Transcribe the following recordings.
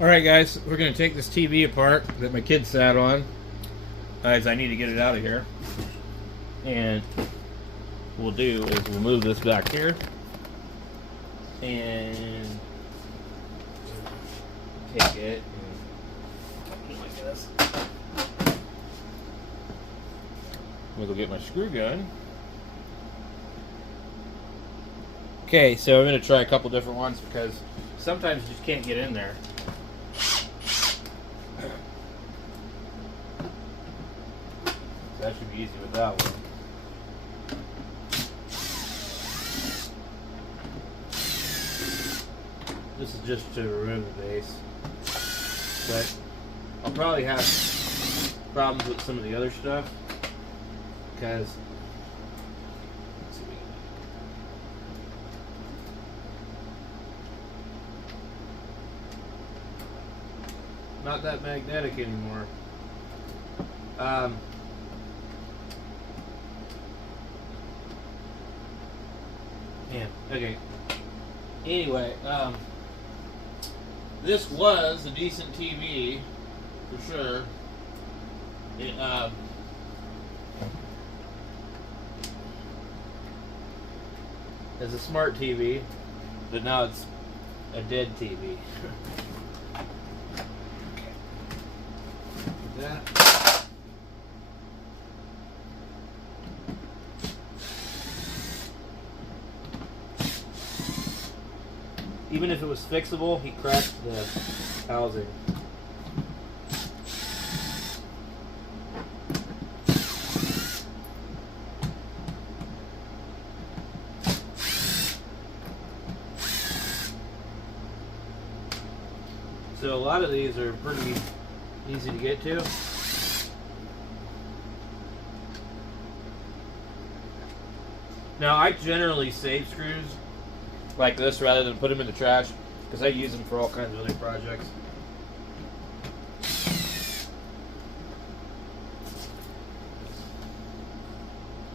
Alright guys, we're going to take this TV apart that my kid sat on, as I need to get it out of here. And what we'll do is we'll move this back here. And take it and like this. We'll go get my screw gun. Okay, so I'm going to try a couple different ones because sometimes you just can't get in there. So that should be easy with that one. This is just to remove the base. But I'll probably have problems with some of the other stuff because not that magnetic anymore. Yeah, okay. Anyway, this was a decent TV, for sure. It, it's a smart TV, but now it's a dead TV. That. Even if it was fixable, he cracked the housing. So a lot of these are pretty easy to get to. Now I generally save screws like this rather than put them in the trash because I use them for all kinds of other projects.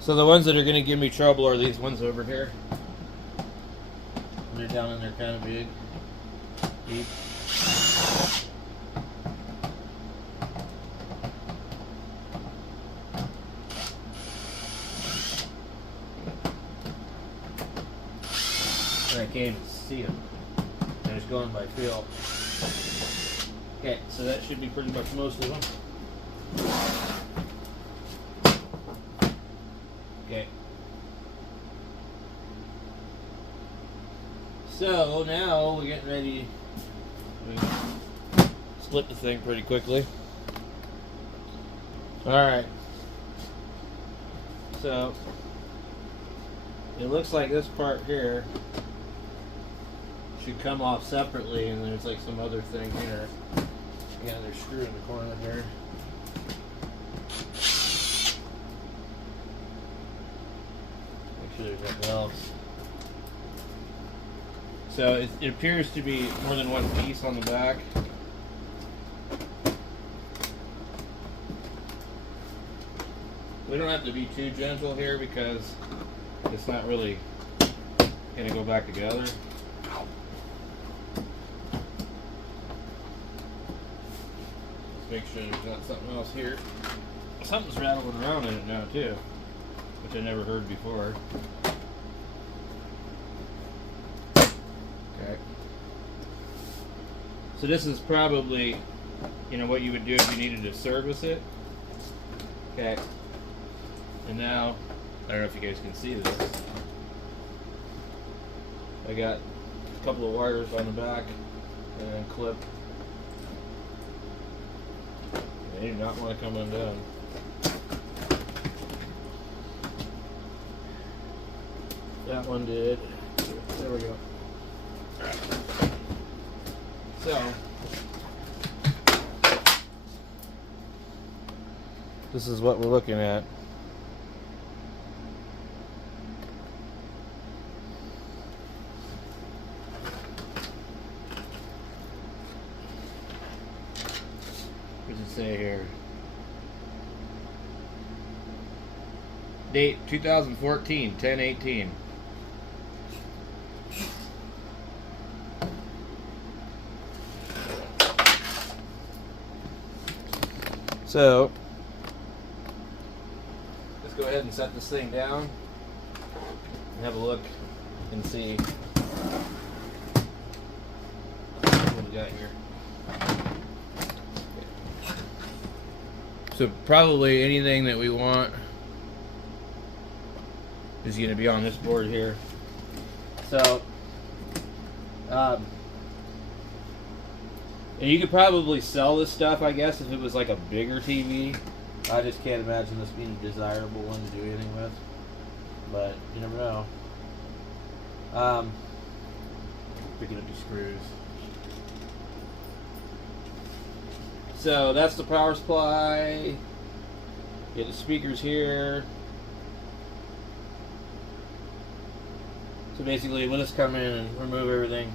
So the ones that are going to give me trouble are these ones over here. They're down and they're kind of big, deep. I can't even see them. They're just going by feel. Okay, so that should be pretty much most of them. Okay. So now we're getting ready to split the thing pretty quickly. Alright. So it looks like this part here should come off separately, and there's like some other thing here. Again, there's a screw in the corner here. Make sure there's nothing else. So it appears to be more than one piece on the back. We don't have to be too gentle here because it's not really going to go back together. Make sure there's not something else here. Something's rattling around in it now too, which I never heard before. Okay. So this is probably, you know, what you would do if you needed to service it. Okay. And now, I don't know if you guys can see this. I got a couple of wires on the back and a clip. They do not want to come undone. That one did. There we go. So, this is what we're looking at. What does it say here? Date 2014, 10/18. So let's go ahead and set this thing down and have a look and see what we got here. So probably anything that we want is going to be on this board here. So, and you could probably sell this stuff, I guess, if it was like a bigger TV. I just can't imagine this being a desirable one to do anything with. But you never know. Picking up these screws. So that's the power supply. Get the speakers here. So basically, we'll just come in and remove everything.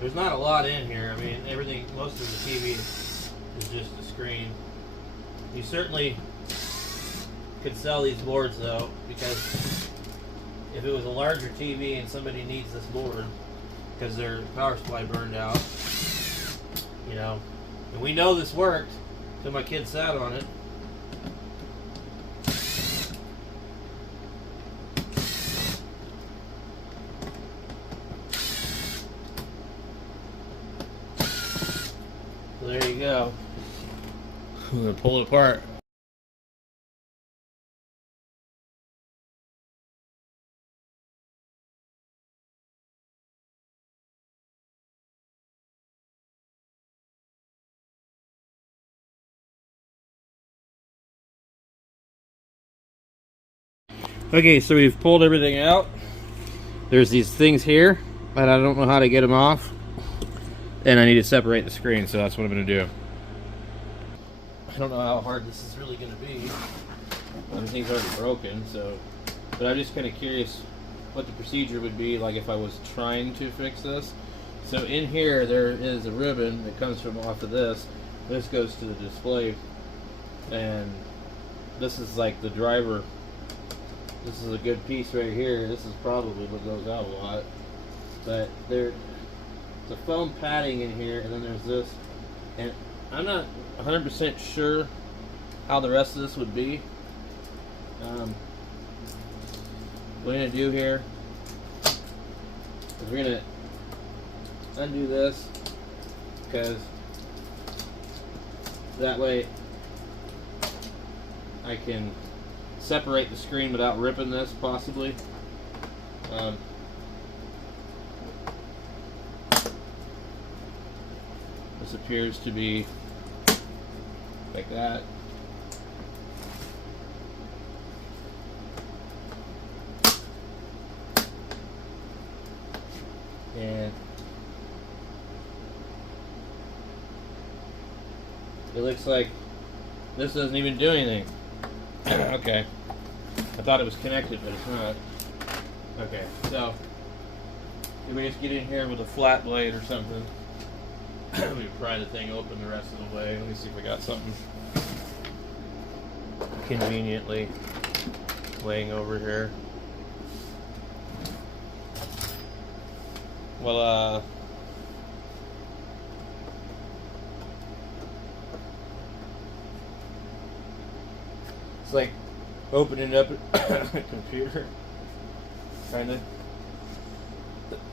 There's not a lot in here. I mean, everything, most of the TV is just a screen. You certainly could sell these boards though, because if it was a larger TV and somebody needs this board because their power supply burned out, you know, and we know this worked, so my kid sat on it. So there you go. I'm gonna pull it apart. Okay, so we've pulled everything out. There's these things here, but I don't know how to get them off. And I need to separate the screen, so that's what I'm going to do. I don't know how hard this is really going to be. Everything's already broken, so... But I'm just kind of curious what the procedure would be like if I was trying to fix this. So in here, there is a ribbon that comes from off of this. This goes to the display. And this is like the driver. This is a good piece right here. This is probably what goes out a lot. But there's a foam padding in here, and then there's this. And I'm not 100% sure how the rest of this would be. What we're going to do here is we're going to undo this, because that way I can separate the screen without ripping this, possibly. This appears to be like that. And it looks like this doesn't even do anything. Okay. I thought it was connected, but it's not. Okay, so we just get in here with a flat blade or something. Let me pry the thing open the rest of the way. Let me see if we got something conveniently laying over here. Well, it's like opening up a computer, kind of.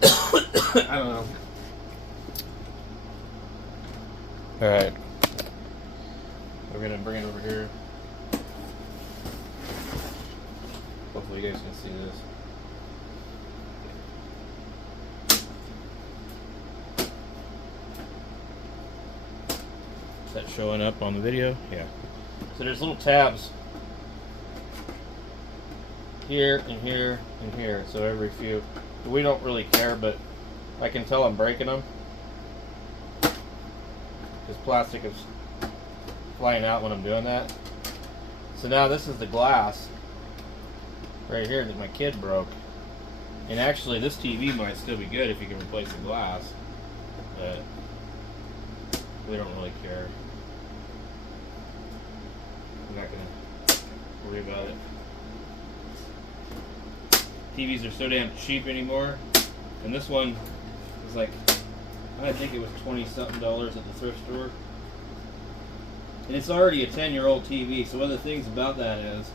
I don't know. All right, we're gonna bring it over here. Hopefully, you guys can see this. Is that showing up on the video? Yeah. So there's little tabs here and here and here. So every few. We don't really care, but I can tell I'm breaking them. This plastic is flying out when I'm doing that. So now this is the glass right here that my kid broke. And actually this TV might still be good if you can replace the glass. But we don't really care. I'm not gonna worry about it. TVs are so damn cheap anymore, and this one was like, I think it was $20-something at the thrift store, and it's already a 10-year-old TV. So one of the things about that is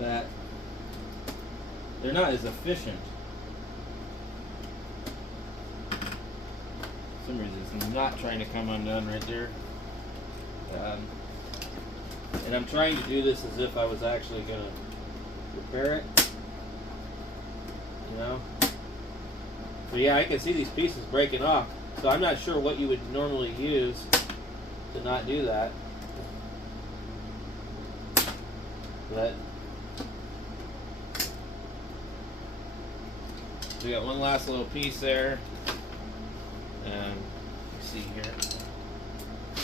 that they're not as efficient. For some reason it's not trying to come undone right there. And I'm trying to do this as if I was actually going to repair it. You know? So yeah, I can see these pieces breaking off. So I'm not sure what you would normally use to not do that. But we got one last little piece there. And let's see here.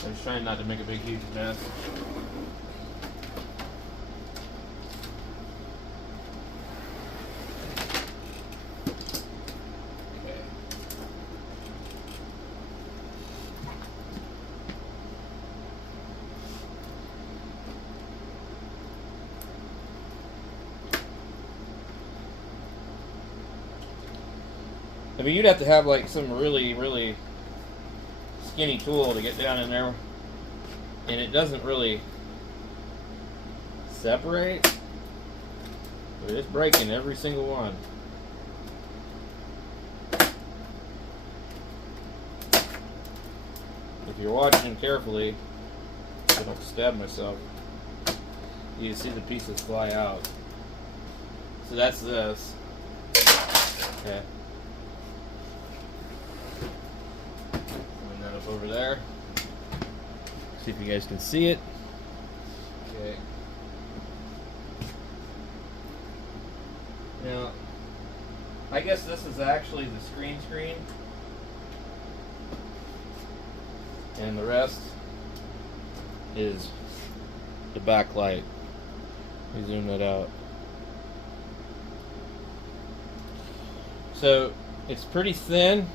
I'm just trying not to make a big huge mess. Okay. I mean, you'd have to have like some really, really skinny tool to get down in there, and it doesn't really separate, but it's breaking every single one. If you're watching carefully, I don't stab myself, you see the pieces fly out. So that's this. Okay. Over there. See if you guys can see it. Okay. Now, I guess this is actually the screen, and the rest is the backlight. Let me zoom that out. So it's pretty thin.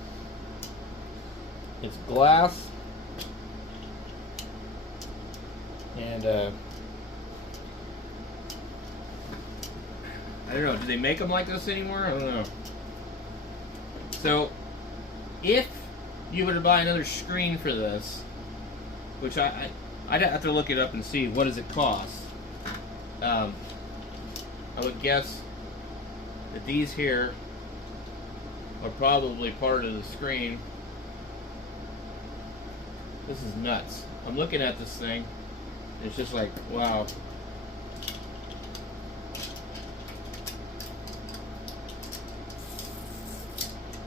It's glass, and I don't know, do they make them like this anymore? I don't know. So if you were to buy another screen for this, which I'd have to look it up and see what does it cost. I would guess that these here are probably part of the screen. This is nuts. I'm looking at this thing, and it's just like, wow.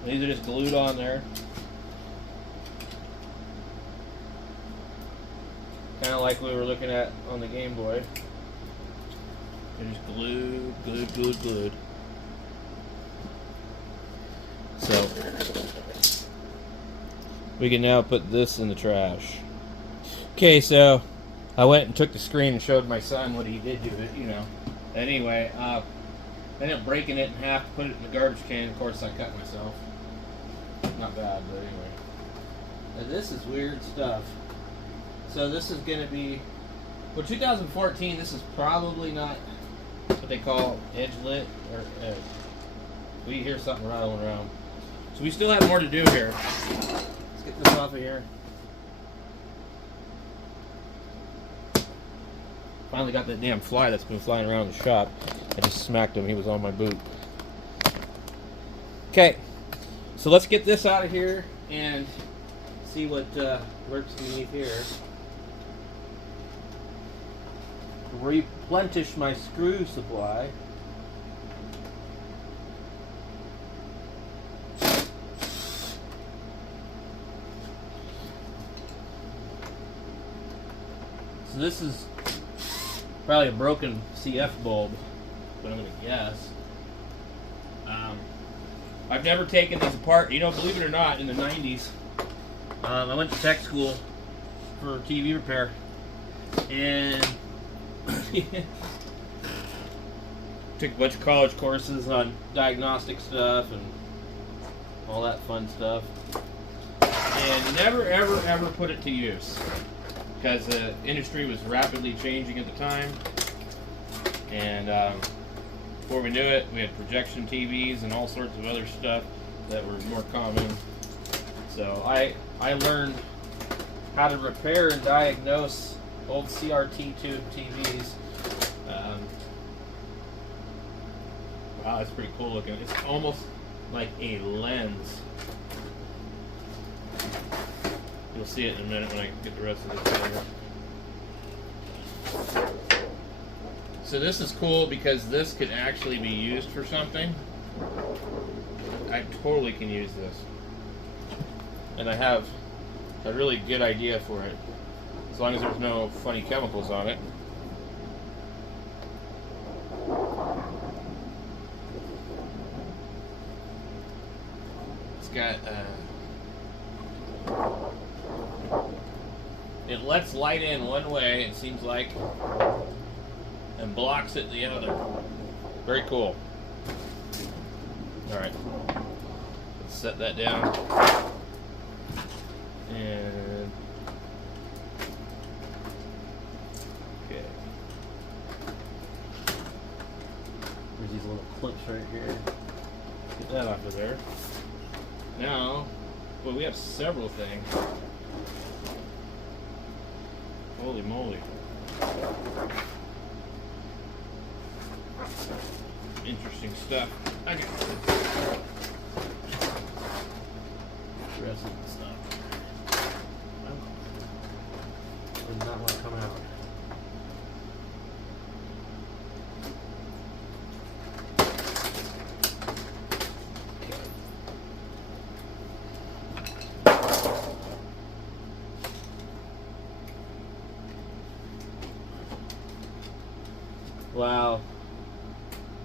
These are just glued on there. Kind of like we were looking at on the Game Boy. They're just glued. So we can now put this in the trash. Okay, so I went and took the screen and showed my son what he did to it, you know. Anyway, I ended up breaking it in half, put it in the garbage can. Of course, I cut myself. Not bad, but anyway. Now, this is weird stuff. So this is going to be, for 2014, this is probably not what they call edge lit, or we hear something rattling around. So we still have more to do here. Let's get this off of here. Finally got that damn fly that's been flying around the shop. I just smacked him. He was on my boot. Okay, so let's get this out of here and see what lurks beneath here. Replenish my screw supply. So this is probably a broken CF bulb, but I'm going to guess. I've never taken this apart. You know, believe it or not, in the 90s, I went to tech school for TV repair, and took a bunch of college courses on diagnostic stuff and all that fun stuff, and never, ever, ever put it to use. because the industry was rapidly changing at the time, and before we knew it, we had projection TVs and all sorts of other stuff that were more common. So I learned how to repair and diagnose old CRT tube TVs. Wow, that's pretty cool looking. It's almost like a lens. You'll see it in a minute when I get the rest of this together. So this is cool because this could actually be used for something. I totally can use this. And I have a really good idea for it. As long as there's no funny chemicals on it. It's got it lets light in one way, it seems like, and blocks it the other. Very cool. Alright. Let's set that down. And okay. There's these little clips right here. Get that off of there. Now, well, we have several things. Holy moly. Interesting stuff. I got the rest of the stuff. Does not want to come out. Wow.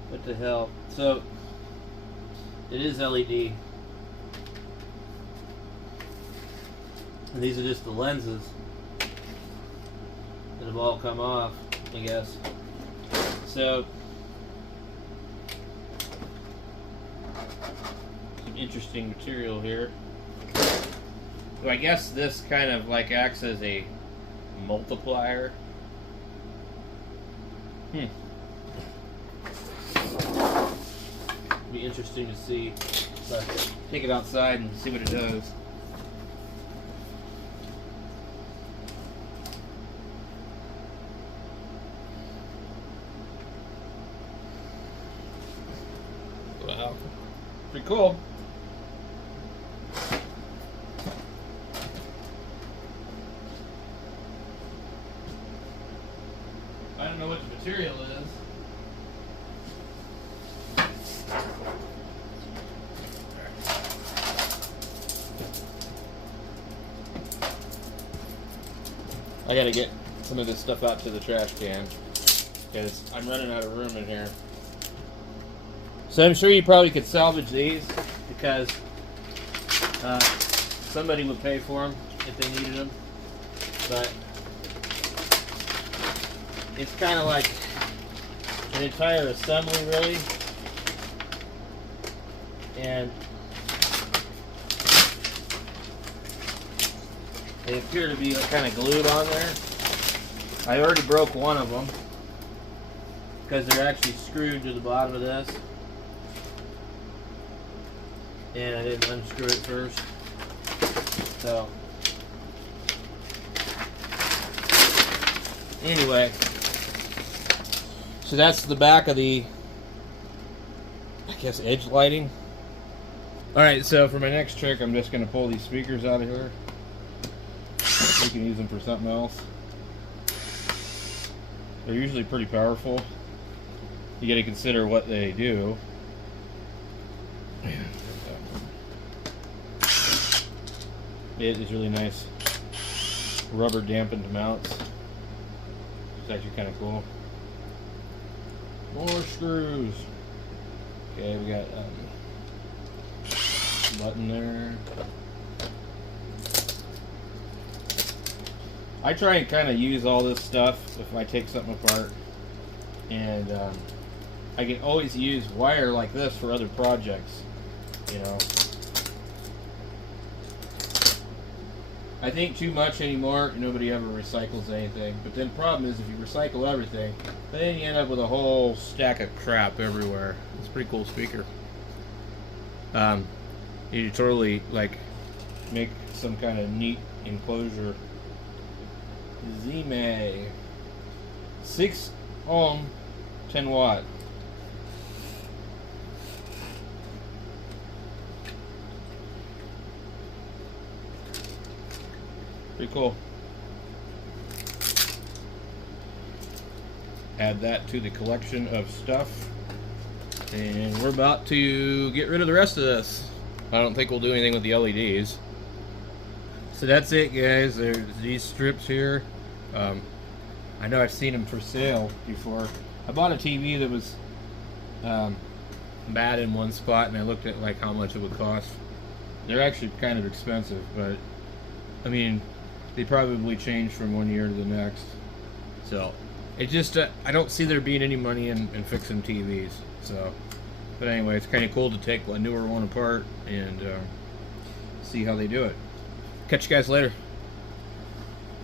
What the hell? So, it is LED. And these are just the lenses that have all come off, I guess. So, some interesting material here. So I guess this kind of like acts as a multiplier. Be interesting to see. So take it outside and see what it does. Wow, pretty cool. I don't know what the material is. I gotta get some of this stuff out to the trash can because I'm running out of room in here. So I'm sure you probably could salvage these because somebody would pay for them if they needed them. But it's kind of like an entire assembly, really. And they appear to be kind of glued on there. I already broke one of them because they're actually screwed to the bottom of this. And I didn't unscrew it first. So, anyway. So that's the back of the, I guess, edge lighting. Alright, so for my next trick, I'm just going to pull these speakers out of here. We can use them for something else. They're usually pretty powerful. You got to consider what they do. It is really nice rubber dampened mounts. It's actually kind of cool. More screws. Okay, we got button there. I try and kind of use all this stuff if I take something apart, and I can always use wire like this for other projects, you know. I think too much anymore, nobody ever recycles anything. But then the problem is if you recycle everything, then you end up with a whole stack of crap everywhere. It's a pretty cool speaker. You totally like make some kind of neat enclosure. Z-May 6 ohm 10 watt. Pretty cool. Add that to the collection of stuff. And we're about to get rid of the rest of this. I don't think we'll do anything with the LEDs. So that's it, guys. There's these strips here. I know I've seen them for sale before. I bought a TV that was bad in one spot, and I looked at like how much it would cost. They're actually kind of expensive, but I mean, they probably change from one year to the next. So it just I don't see there being any money in fixing TVs. So, but anyway, it's kind of cool to take a newer one apart and see how they do it. Catch you guys later.